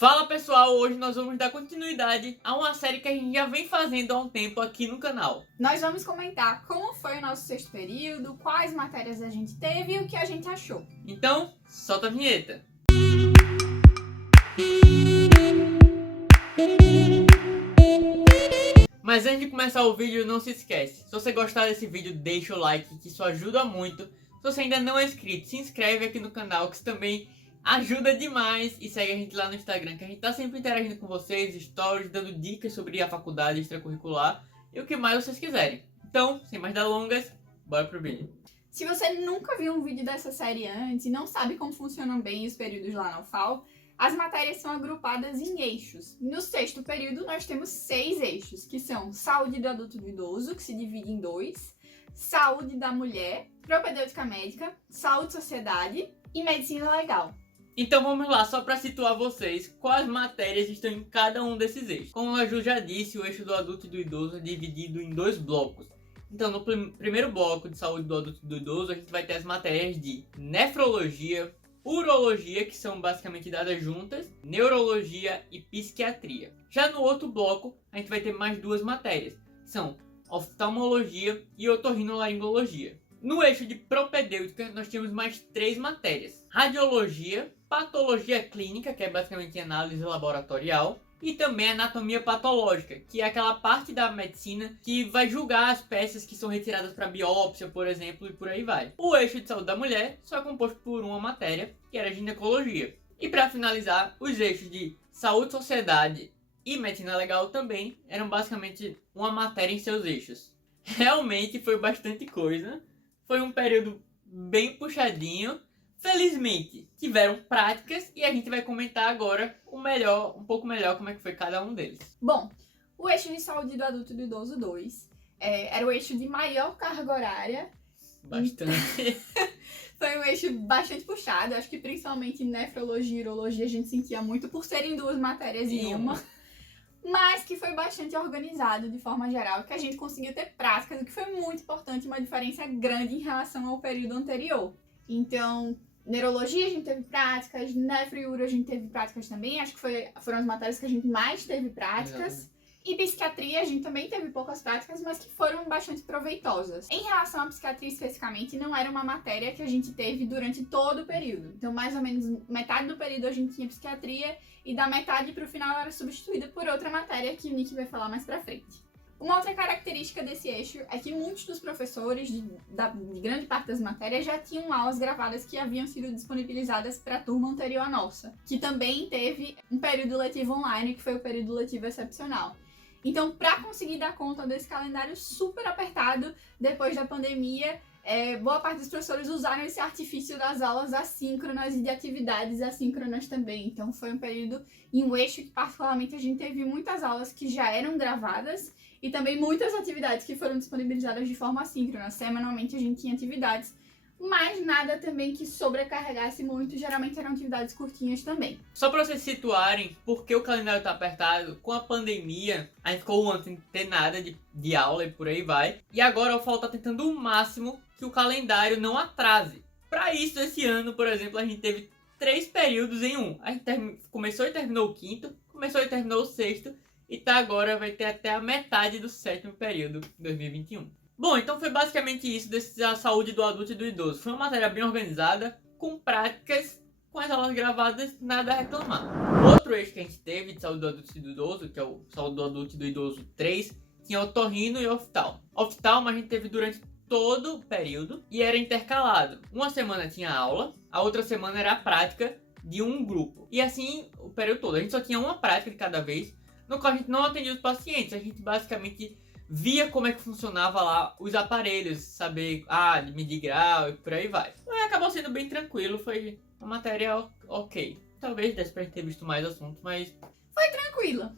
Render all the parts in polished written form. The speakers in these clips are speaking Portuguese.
Fala pessoal, hoje nós vamos dar continuidade a uma série que a gente já vem fazendo há um tempo aqui no canal. Nós vamos comentar como foi o nosso sexto período, quais matérias a gente teve e o que a gente achou. Então, solta a vinheta. Mas antes de começar o vídeo, não se esquece, se você gostar desse vídeo, deixa o like, que isso ajuda muito. Se você ainda não é inscrito, se inscreve aqui no canal, que isso também ajuda demais. E segue a gente lá no Instagram, que a gente tá sempre interagindo com vocês, stories, dando dicas sobre a faculdade extracurricular e o que mais vocês quiserem. Então, sem mais delongas, bora pro vídeo. Se você nunca viu um vídeo dessa série antes e não sabe como funcionam bem os períodos lá na UFAL, as matérias são agrupadas em eixos. No sexto período, nós temos 6 eixos, que são saúde do adulto e do idoso, que se divide em 2, saúde da mulher, propedêutica médica, saúde sociedade e medicina legal. Então vamos lá, só para situar vocês, quais matérias estão em cada um desses eixos. Como a Ju já disse, o eixo do adulto e do idoso é dividido em 2 blocos. Então no primeiro bloco de saúde do adulto e do idoso, a gente vai ter as matérias de nefrologia, urologia, que são basicamente dadas juntas, neurologia e psiquiatria. Já no outro bloco, a gente vai ter mais 2 matérias, que são oftalmologia e otorrinolaringologia. No eixo de propedêutica, nós temos mais 3 matérias: radiologia, patologia clínica, que é basicamente análise laboratorial, e também anatomia patológica, que é aquela parte da medicina que vai julgar as peças que são retiradas para biópsia, por exemplo, e por aí vai. O eixo de saúde da mulher só é composto por uma matéria, que era ginecologia. E para finalizar, os eixos de saúde, sociedade e medicina legal também eram basicamente uma matéria em seus eixos. Realmente foi bastante coisa. Foi um período bem puxadinho. Felizmente, tiveram práticas e a gente vai comentar agora um pouco melhor como é que foi cada um deles. Bom, o eixo de saúde do adulto e do idoso 2 era o eixo de maior carga horária. Bastante. Foi um eixo bastante puxado, acho que principalmente nefrologia e urologia a gente sentia muito por serem 2 matérias em uma. Mas que foi bastante organizado de forma geral, que a gente conseguiu ter práticas, o que foi muito importante, uma diferença grande em relação ao período anterior. Então, neurologia a gente teve práticas, nefro e uro a gente teve práticas também, acho que foram as matérias que a gente mais teve práticas. Exatamente. E psiquiatria a gente também teve poucas práticas, mas que foram bastante proveitosas. Em relação à psiquiatria especificamente, não era uma matéria que a gente teve durante todo o período. Então, mais ou menos metade do período a gente tinha psiquiatria e da metade para o final era substituída por outra matéria que o Nick vai falar mais pra frente. Uma outra característica desse eixo é que muitos dos professores de grande parte das matérias já tinham aulas gravadas que haviam sido disponibilizadas para a turma anterior à nossa, que também teve um período letivo online, que foi o período letivo excepcional. Então, para conseguir dar conta desse calendário super apertado depois da pandemia, boa parte dos professores usaram esse artifício das aulas assíncronas e de atividades assíncronas também. Então, foi um período em um eixo que, particularmente, a gente teve muitas aulas que já eram gravadas e também muitas atividades que foram disponibilizadas de forma assíncrona. Semanalmente, a gente tinha atividades, mas nada também que sobrecarregasse muito, geralmente eram atividades curtinhas também. Só para vocês situarem porque o calendário tá apertado, com a pandemia, a gente ficou um ano sem ter nada de aula e por aí vai. E agora o FAO tá tentando o máximo que o calendário não atrase. Para isso, esse ano, por exemplo, a gente teve 3 períodos em um. A gente começou e terminou o 5º, começou e terminou o 6º, e tá agora vai ter até a metade do 7º período, 2021. Bom, então foi basicamente isso da saúde do adulto e do idoso. Foi uma matéria bem organizada, com práticas, com as aulas gravadas, nada a reclamar. Outro eixo que a gente teve de saúde do adulto e do idoso, que é o saúde do adulto e do idoso 3, tinha otorrino e oftalmo. Oftalmo a gente teve durante todo o período e era intercalado. Uma semana tinha aula, a outra semana era a prática de um grupo. E assim o período todo. A gente só tinha uma prática de cada vez, no qual a gente não atendia os pacientes. A gente basicamente via como é que funcionava lá os aparelhos, saber, de medir grau e por aí vai. Mas acabou sendo bem tranquilo, foi uma matéria ok. Talvez desse pra gente ter visto mais assuntos, mas foi tranquila.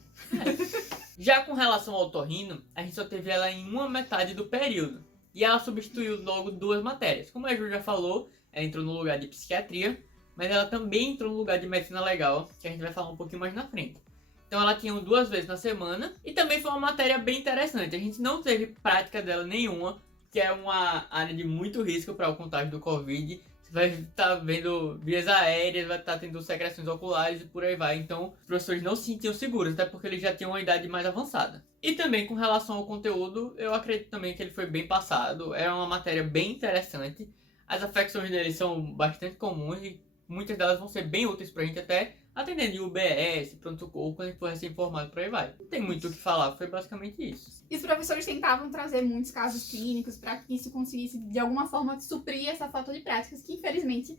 Já com relação ao otorrino, a gente só teve ela em uma metade do período. E ela substituiu logo 2 matérias. Como a Ju já falou, ela entrou no lugar de psiquiatria, mas ela também entrou no lugar de medicina legal, que a gente vai falar um pouquinho mais na frente. Então ela tinha 2 vezes na semana e também foi uma matéria bem interessante. A gente não teve prática dela nenhuma, que é uma área de muito risco para o contágio do Covid. Se vai estar vendo vias aéreas, vai estar tendo secreções oculares e por aí vai. Então, os professores não se sentiam seguros, até porque eles já tinham uma idade mais avançada. E também com relação ao conteúdo, eu acredito também que ele foi bem passado. Era uma matéria bem interessante. As afecções dele são bastante comuns e muitas delas vão ser bem úteis pra gente até atendendo em UBS, pronto-socorro, quando a gente for recém-formado, por aí vai. Não tem muito o que falar, foi basicamente isso. E os professores tentavam trazer muitos casos clínicos para que isso conseguisse, de alguma forma, suprir essa falta de práticas, que infelizmente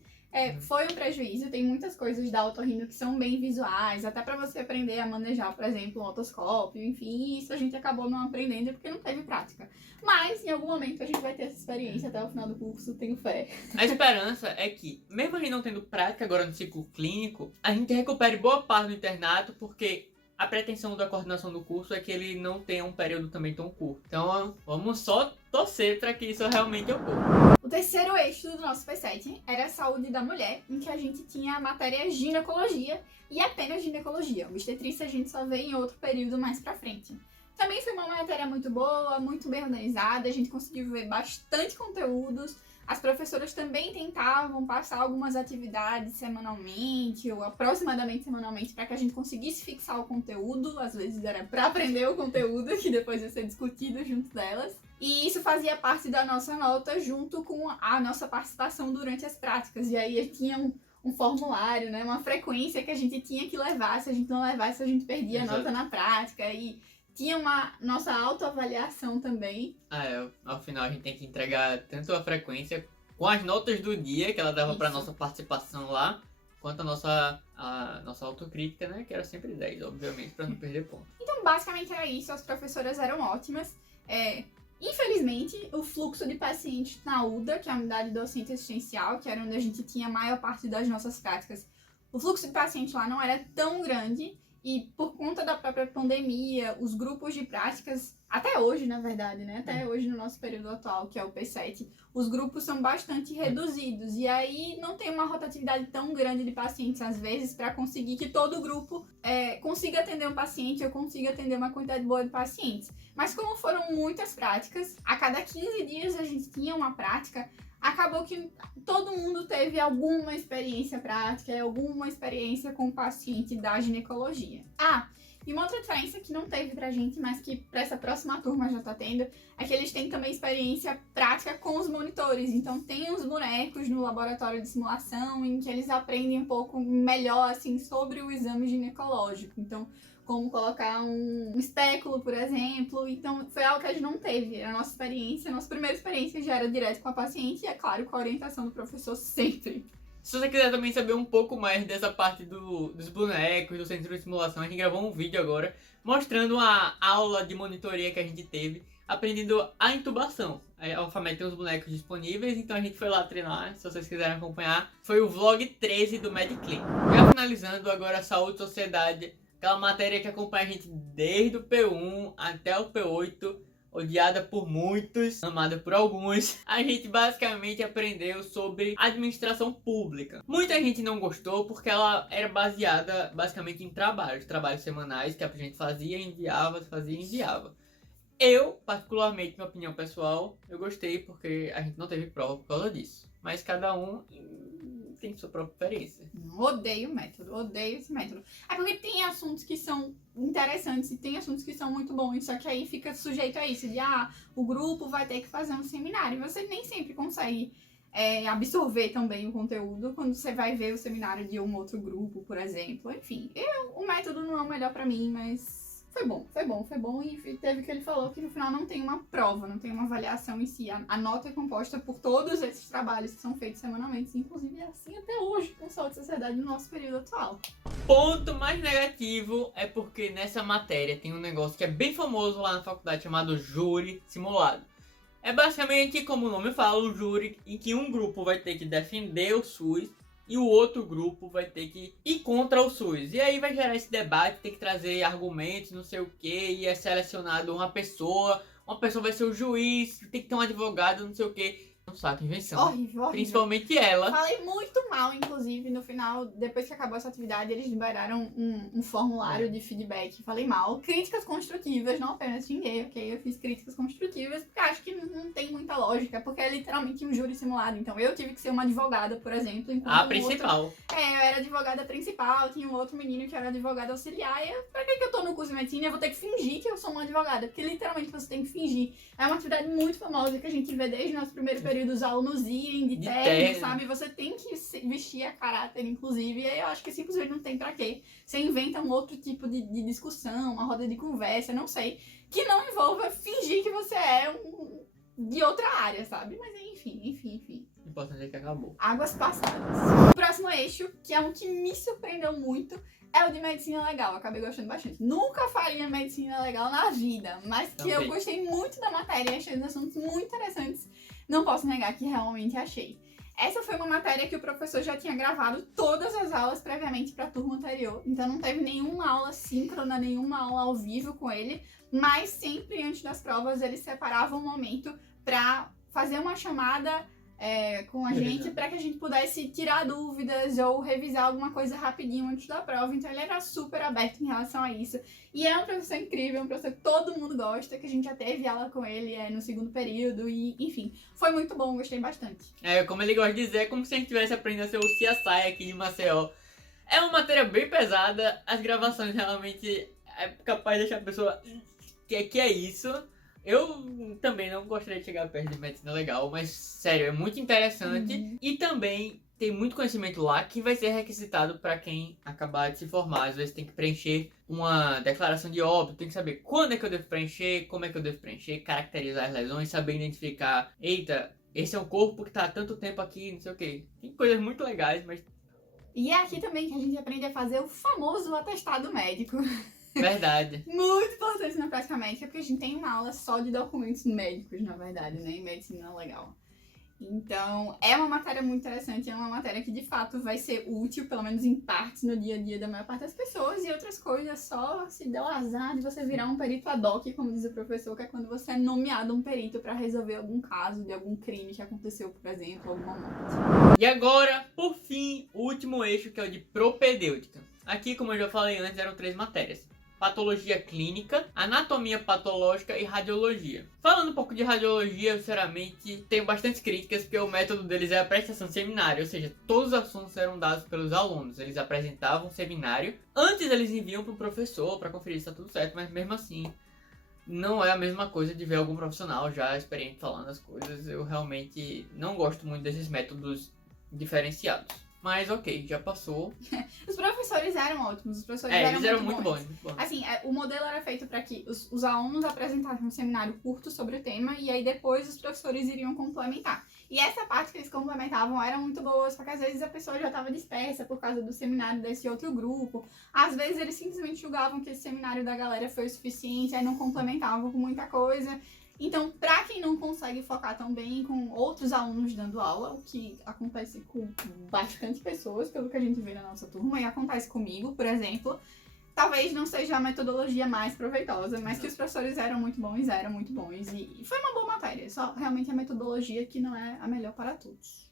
foi um prejuízo. Tem muitas coisas da otorrino que são bem visuais, até para você aprender a manejar, por exemplo, um otoscópio, enfim, isso a gente acabou não aprendendo porque não teve prática. Mas, em algum momento, a gente vai ter essa experiência até o final do curso, tenho fé. A esperança é que, mesmo a gente não tendo prática agora no ciclo clínico, a gente recupere boa parte do internato, porque a pretensão da coordenação do curso é que ele não tenha um período também tão curto. Então, vamos só torcer para que isso realmente ocorra. O terceiro eixo do nosso P7 era a saúde da mulher, em que a gente tinha a matéria ginecologia e apenas ginecologia. Obstetrícia a gente só vê em outro período mais pra frente. Também foi uma matéria muito boa, muito bem organizada, a gente conseguiu ver bastante conteúdos. As professoras também tentavam passar algumas atividades semanalmente ou aproximadamente semanalmente para que a gente conseguisse fixar o conteúdo. Às vezes era para aprender o conteúdo, que depois ia ser discutido junto delas. E isso fazia parte da nossa nota junto com a nossa participação durante as práticas. E aí tinha um formulário, né? Uma frequência que a gente tinha que levar. Se a gente não levasse, a gente perdia a nota na prática. E tinha uma nossa autoavaliação também. Ao final a gente tem que entregar tanto a frequência com as notas do dia que ela dava para nossa participação lá, quanto a nossa autocrítica, né? Que era sempre 10, obviamente, para não perder ponto. Então, basicamente era isso. As professoras eram ótimas. Infelizmente, o fluxo de pacientes na UDA, que é a unidade docente assistencial, que era onde a gente tinha a maior parte das nossas práticas, o fluxo de pacientes lá não era tão grande. E por conta da própria pandemia, os grupos de práticas, até hoje, na verdade, né? Até hoje, no nosso período atual, que é o P7, os grupos são bastante reduzidos. E aí não tem uma rotatividade tão grande de pacientes, às vezes, para conseguir que todo grupo consiga atender um paciente ou consiga atender uma quantidade boa de pacientes. Mas como foram muitas práticas, a cada 15 dias a gente tinha uma prática, acabou que todo mundo teve alguma experiência prática, alguma experiência com o paciente da ginecologia. E uma outra diferença que não teve pra gente, mas que pra essa próxima turma já tá tendo, é que eles têm também experiência prática com os monitores. Então tem uns bonecos no laboratório de simulação em que eles aprendem um pouco melhor, assim, sobre o exame ginecológico. Então, como colocar um espéculo, por exemplo. Então, foi algo que a gente não teve. A nossa experiência, a nossa primeira experiência já era direto com a paciente e, é claro, com a orientação do professor sempre. Se você quiser também saber um pouco mais dessa parte dos bonecos, do centro de simulação, a gente gravou um vídeo agora mostrando uma aula de monitoria que a gente teve, aprendendo a intubação. A Alphamed tem os bonecos disponíveis, então a gente foi lá treinar, se vocês quiserem acompanhar. Foi o vlog 13 do MedClean. Já finalizando agora a saúde e sociedade, aquela matéria que acompanha a gente desde o P1 até o P8, odiada por muitos, amada por alguns. A gente basicamente aprendeu sobre administração pública. Muita gente não gostou porque ela era baseada basicamente em trabalhos semanais que a gente fazia, enviava, fazia e enviava. Eu, particularmente, minha opinião pessoal, eu gostei porque a gente não teve prova por causa disso. Mas cada um tem sua própria experiência. Odeio o método, odeio esse método. É porque tem assuntos que são interessantes e tem assuntos que são muito bons, só que aí fica sujeito a isso, de o grupo vai ter que fazer um seminário. Você nem sempre consegue absorver também o conteúdo quando você vai ver o seminário de um outro grupo, por exemplo. Enfim, o método não é o melhor pra mim, mas foi bom e teve que ele falou que no final não tem uma prova, não tem uma avaliação em si. A nota é composta por todos esses trabalhos que são feitos semanalmente, inclusive é assim até hoje com saúde e sociedade no nosso período atual. Ponto mais negativo é porque nessa matéria tem um negócio que é bem famoso lá na faculdade chamado júri simulado. É basicamente, como o nome fala, um júri em que um grupo vai ter que defender o SUS e o outro grupo vai ter que ir contra o SUS. E aí vai gerar esse debate, tem que trazer argumentos, não sei o que, e é selecionado uma pessoa vai ser o juiz, tem que ter um advogado, não sei o que. Um saco, invenção. Horrível, horrível. Principalmente ela. Falei muito mal, inclusive, no final, depois que acabou essa atividade, eles liberaram um formulário de feedback. Falei mal. Críticas construtivas, não apenas xinguei, ok? Eu fiz críticas construtivas, porque acho que não tem muita lógica, porque é literalmente um júri simulado. Então, eu tive que ser uma advogada, por exemplo. A principal. Eu era advogada principal, tinha um outro menino que era advogado auxiliar. E pra que eu tô no curso de medicina? Eu vou ter que fingir que eu sou uma advogada, porque literalmente você tem que fingir. É uma atividade muito famosa que a gente vê desde o nosso primeiro período, os alunos irem de terno, sabe? Você tem que vestir a caráter, inclusive, e aí eu acho que simplesmente não tem pra quê. Você inventa um outro tipo de discussão, uma roda de conversa, não sei, que não envolva fingir que você é de outra área, sabe? Mas enfim. O importante é que acabou. Águas passadas. O próximo eixo, que é um que me surpreendeu muito, é o de medicina legal. Eu acabei gostando bastante. Nunca faria medicina legal na vida, mas que eu gostei muito da matéria e achei os assuntos muito interessantes. Não posso negar que realmente achei. Essa foi uma matéria que o professor já tinha gravado todas as aulas previamente para a turma anterior. Então não teve nenhuma aula síncrona, nenhuma aula ao vivo com ele. Mas sempre antes das provas ele separava um momento para fazer uma chamada com a gente, para que a gente pudesse tirar dúvidas ou revisar alguma coisa rapidinho antes da prova. Então ele era super aberto em relação a isso. E é um professor incrível, um professor que todo mundo gosta, que a gente já teve aula com ele no segundo período. E, enfim, foi muito bom, gostei bastante. Como ele gosta de dizer, é como se a gente estivesse aprendendo a ser o CSI aqui de Maceió. É uma matéria bem pesada, as gravações realmente é capaz de deixar a pessoa... Que é isso? Eu também não gostaria de chegar perto de medicina legal, mas sério, é muito interessante. E também tem muito conhecimento lá que vai ser requisitado para quem acabar de se formar. Às vezes tem que preencher uma declaração de óbito, tem que saber quando é que eu devo preencher, como é que eu devo preencher, caracterizar as lesões, saber identificar, eita, esse é um corpo que tá há tanto tempo aqui, não sei o que. Tem coisas muito legais, mas... E é aqui também que a gente aprende a fazer o famoso atestado médico. Verdade. Muito importante na prática médica, porque a gente tem uma aula só de documentos médicos, na verdade, né? Em medicina legal. Então, é uma matéria muito interessante, é uma matéria que de fato vai ser útil, pelo menos em partes, no dia a dia da maior parte das pessoas, e outras coisas só se der o azar de você virar um perito ad hoc, como diz o professor, que é quando você é nomeado um perito para resolver algum caso de algum crime que aconteceu, por exemplo, alguma morte. E agora, por fim, o último eixo, que é o de propedêutica. Aqui, como eu já falei antes, eram 3 matérias. Patologia clínica, anatomia patológica e radiologia. Falando um pouco de radiologia, eu sinceramente tenho bastantes críticas, porque o método deles é a prestação de seminário, ou seja, todos os assuntos eram dados pelos alunos. Eles apresentavam um seminário, antes eles enviam para o professor para conferir se está tudo certo, mas mesmo assim não é a mesma coisa de ver algum profissional já experiente falando as coisas. Eu realmente não gosto muito desses métodos diferenciados. Mas ok, já passou. Os professores eram ótimos, os professores eles eram muito bons. Assim, o modelo era feito para que os alunos apresentassem um seminário curto sobre o tema e aí depois os professores iriam complementar. E essa parte que eles complementavam era muito boa, só que às vezes a pessoa já estava dispersa por causa do seminário desse outro grupo. Às vezes eles simplesmente julgavam que esse seminário da galera foi o suficiente, aí não complementavam com muita coisa. Então, pra quem não consegue focar tão bem com outros alunos dando aula, o que acontece com bastante pessoas, pelo que a gente vê na nossa turma, e acontece comigo, por exemplo, talvez não seja a metodologia mais proveitosa, mas que os professores eram muito bons, e foi uma boa matéria, só realmente a metodologia que não é a melhor para todos.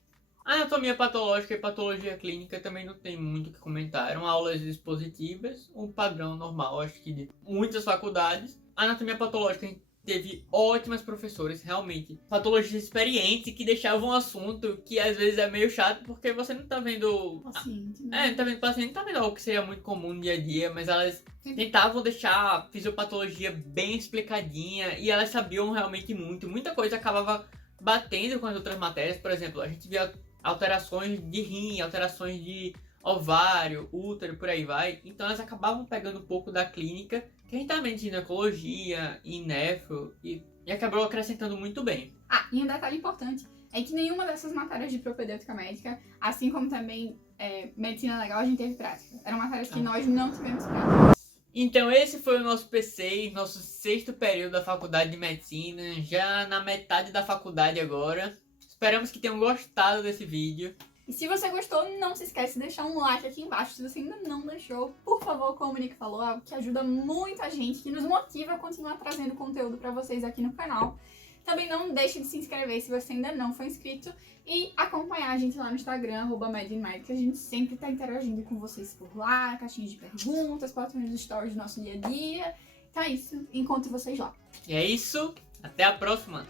A anatomia patológica e patologia clínica também não tem muito o que comentar. Eram aulas expositivas, um padrão normal, acho que de muitas faculdades. A anatomia patológica teve ótimas professores, realmente. Patologistas experientes que deixavam um assunto que às vezes é meio chato, porque você não tá vendo... Paciente, né? não tá vendo paciente, não tá vendo algo que seria muito comum no dia a dia, mas elas tentavam deixar a fisiopatologia bem explicadinha e elas sabiam realmente muito. Muita coisa acabava batendo com as outras matérias. Por exemplo, a gente via alterações de rim, alterações de ovário, útero, por aí vai. Então elas acabavam pegando um pouco da clínica, que a gente tá vendo de ginecologia e nefro, e acabou acrescentando muito bem. E um detalhe importante é que nenhuma dessas matérias de propedêutica médica, assim como também medicina legal, a gente teve prática. Eram matérias que nós não tivemos prática. Então esse foi o nosso P6, nosso 6º período da faculdade de medicina, já na metade da faculdade agora. Esperamos que tenham gostado desse vídeo. E se você gostou, não se esquece de deixar um like aqui embaixo. Se você ainda não deixou, por favor, como o Nick falou, algo que ajuda muito a gente, que nos motiva a continuar trazendo conteúdo pra vocês aqui no canal. Também não deixe de se inscrever se você ainda não foi inscrito e acompanhar a gente lá no Instagram, @MadInMad, que a gente sempre tá interagindo com vocês por lá, caixinhas de perguntas, postando nos stories do nosso dia a dia. Então é isso, encontro vocês lá. E é isso, até a próxima!